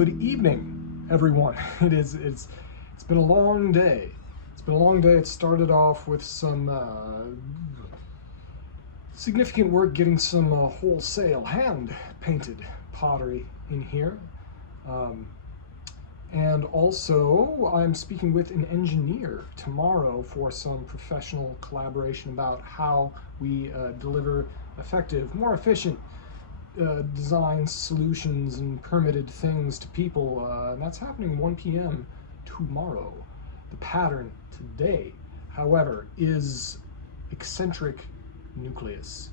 Good evening, everyone. It's been a long day. It's been a long day. It started off with some significant work getting some wholesale hand-painted pottery in here. And also, I'm speaking with an engineer tomorrow for some professional collaboration about how we deliver effective, more efficient design solutions and permitted things to people. And that's happening 1 p.m. tomorrow. The pattern today, however, is Eccentric Nucleus.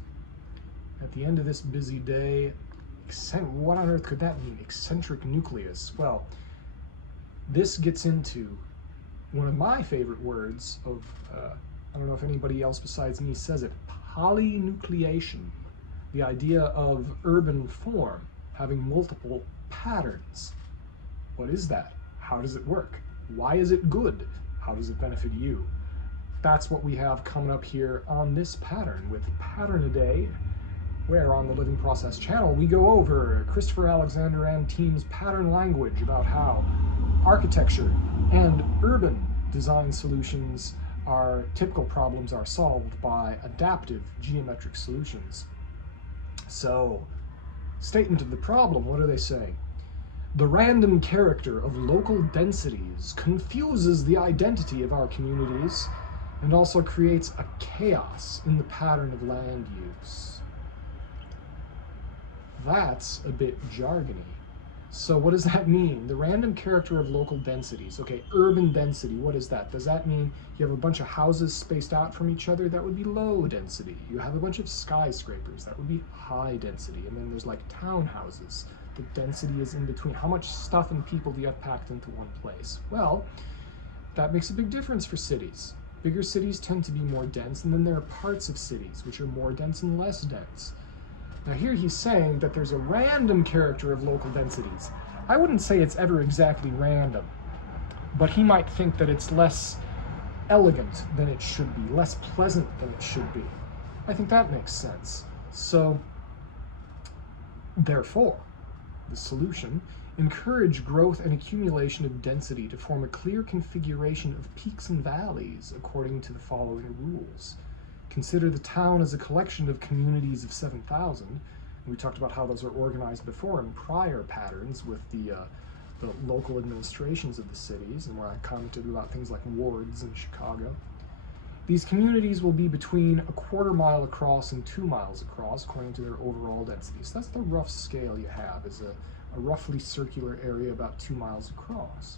At the end of this busy day, what on earth could that mean? Eccentric Nucleus. Well, this gets into one of my favorite words of, I don't know if anybody else besides me says it, polynucleation. The idea of urban form having multiple patterns. What is that? How does it work? Why is it good? How does it benefit you? That's what we have coming up here on this pattern with Pattern a Day, where on the Living Process channel we go over Christopher Alexander and team's pattern language about how architecture and urban design solutions are typical problems are solved by adaptive geometric solutions. So, statement of the problem, what do they say? The random character of local densities confuses the identity of our communities and also creates a chaos in the pattern of land use. That's a bit jargony. So what does that mean? The random character of local densities. Okay, urban density, what is that? Does that mean you have a bunch of houses spaced out from each other? That would be low density. You have a bunch of skyscrapers. That would be high density. And then there's like townhouses. The density is in between. How much stuff and people do you have packed into one place? Well, that makes a big difference for cities. Bigger cities tend to be more dense, and then there are parts of cities which are more dense and less dense. Now here he's saying that there's a random character of local densities. I wouldn't say it's ever exactly random, but he might think that it's less elegant than it should be, less pleasant than it should be. I think that makes sense. So, therefore, the solution, encourage growth and accumulation of density to form a clear configuration of peaks and valleys according to the following rules. Consider the town as a collection of communities of 7,000. We talked about how those are organized before in prior patterns with the local administrations of the cities, and where I commented about things like wards in Chicago. These communities will be between 1/4 mile across and 2 miles across according to their overall density. So that's the rough scale you have, is a roughly circular area about 2 miles across.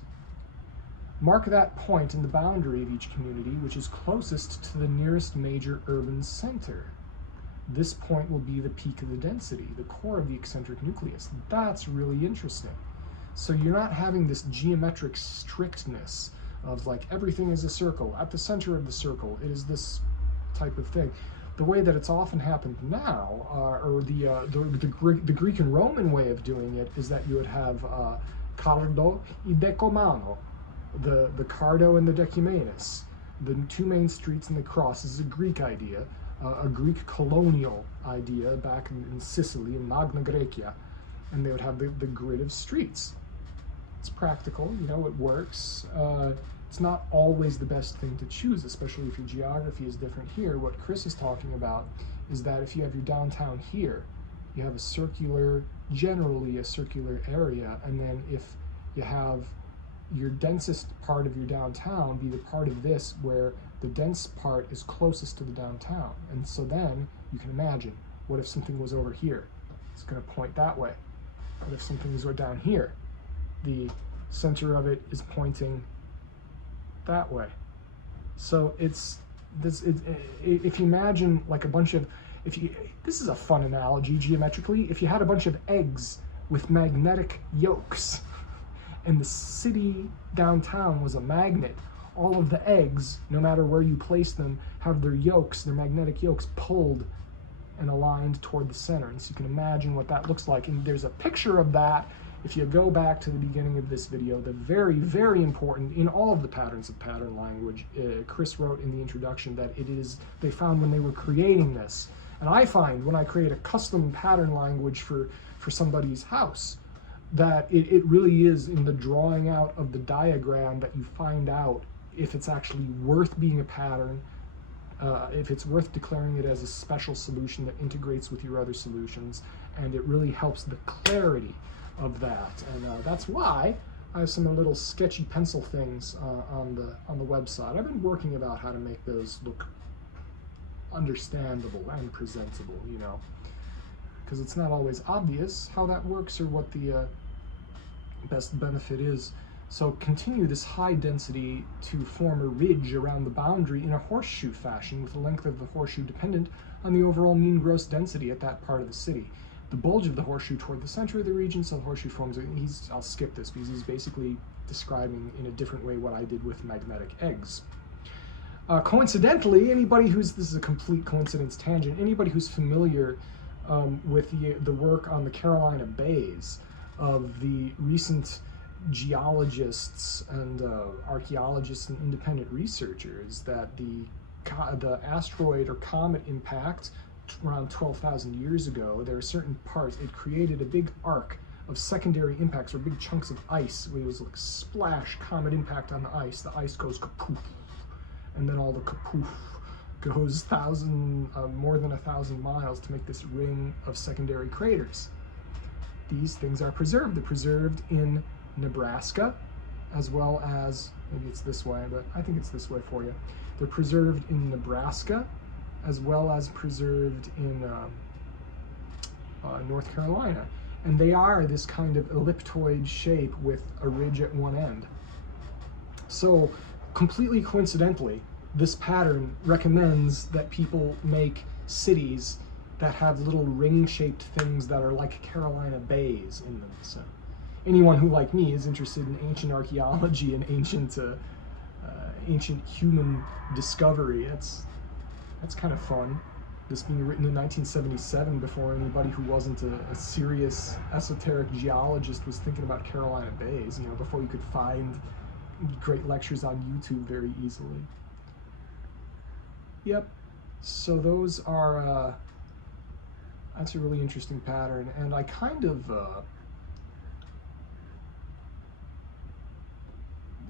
Mark that point in the boundary of each community which is closest to the nearest major urban center. This point will be the peak of the density, the core of the eccentric nucleus. That's really interesting. So you're not having this geometric strictness of like everything is a circle. At the center of the circle, it is this type of thing. The way that it's often happened now, or the Greek and Roman way of doing it, is that you would have cardo y decumano. The Cardo and the Decumanus, the two main streets in the cross, is a Greek idea, a Greek colonial idea back in Sicily, in Magna Graecia, and they would have the grid of streets. It's practical, you know, it works. It's not always the best thing to choose, especially if your geography is different here. What Chris is talking about is that if you have your downtown here, you have a circular, generally a circular area, and then if you have your densest part of your downtown be the part of this where the dense part is closest to the downtown. And so then you can imagine, what if something was over here? It's going to point that way. What if something was down here? The center of it is pointing that way. So it's this. If you imagine like a bunch of, this is a fun analogy geometrically. If you had a bunch of eggs with magnetic yolks, and the city downtown was a magnet, all of the eggs, no matter where you place them, have their yolks, their magnetic yolks, pulled and aligned toward the center. And so you can imagine what that looks like. And there's a picture of that. If you go back to the beginning of this video, the very, very important, in all of the patterns of pattern language, Chris wrote in the introduction that they found when they were creating this, and I find when I create a custom pattern language for somebody's house, that it really is in the drawing out of the diagram that you find out if it's actually worth being a pattern, if it's worth declaring it as a special solution that integrates with your other solutions, and it really helps the clarity of that. And that's why I have some little sketchy pencil things on the website. I've been working about how to make those look understandable and presentable, you know, because it's not always obvious how that works or what the best benefit is. So continue this high density to form a ridge around the boundary in a horseshoe fashion, with the length of the horseshoe dependent on the overall mean gross density at that part of the city. The bulge of the horseshoe toward the center of the region, so the horseshoe forms, I'll skip this because he's basically describing in a different way what I did with magnetic eggs. Coincidentally, this is a complete coincidence tangent, anybody who's familiar with the work on the Carolina Bays of the recent geologists and archaeologists and independent researchers, that the asteroid or comet impact around 12,000 years ago, there are certain parts, it created a big arc of secondary impacts or big chunks of ice. It was like splash comet impact on the ice goes kapoof, and then all the kapoof goes more than 1,000 miles to make this ring of secondary craters. These things are preserved. They're preserved in Nebraska, as well as, maybe it's this way, but I think it's this way for you. They're preserved in Nebraska, as well as preserved in North Carolina. And they are this kind of elliptoid shape with a ridge at one end. So completely coincidentally, this pattern recommends that people make cities that have little ring-shaped things that are like Carolina bays in them. So anyone who, like me, is interested in ancient archaeology and ancient human discovery, that's kind of fun. This being written in 1977, before anybody who wasn't a serious esoteric geologist was thinking about Carolina bays, you know, before you could find great lectures on YouTube very easily. Yep, so those are, that's a really interesting pattern, and I kind of,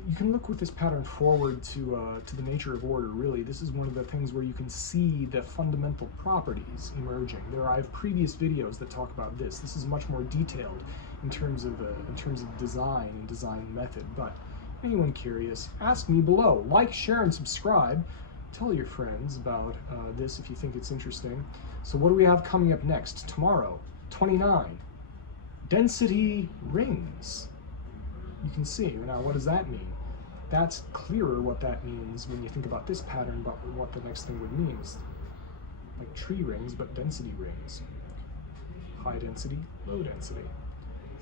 you can look with this pattern forward to the nature of order, really. This is one of the things where you can see the fundamental properties emerging. I have previous videos that talk about this. This is much more detailed in terms of design and design method, but anyone curious, ask me below. Like, share, and subscribe. Tell your friends about this if you think it's interesting. So what do we have coming up next? Tomorrow, 29, density rings. You can see. Now, what does that mean? That's clearer what that means when you think about this pattern, but what the next thing would mean is like tree rings, but density rings. High density, low density.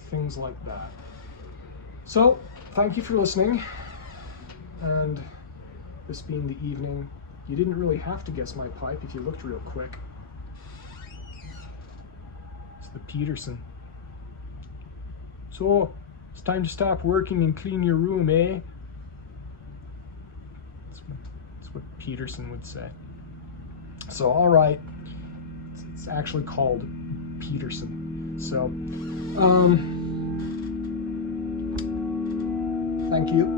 Things like that. So, thank you for listening. And this being the evening, you didn't really have to guess my pipe if you looked real quick. It's the Peterson. So, it's time to stop working and clean your room, eh? That's what Peterson would say. So, all right. It's actually called Peterson. So, thank you.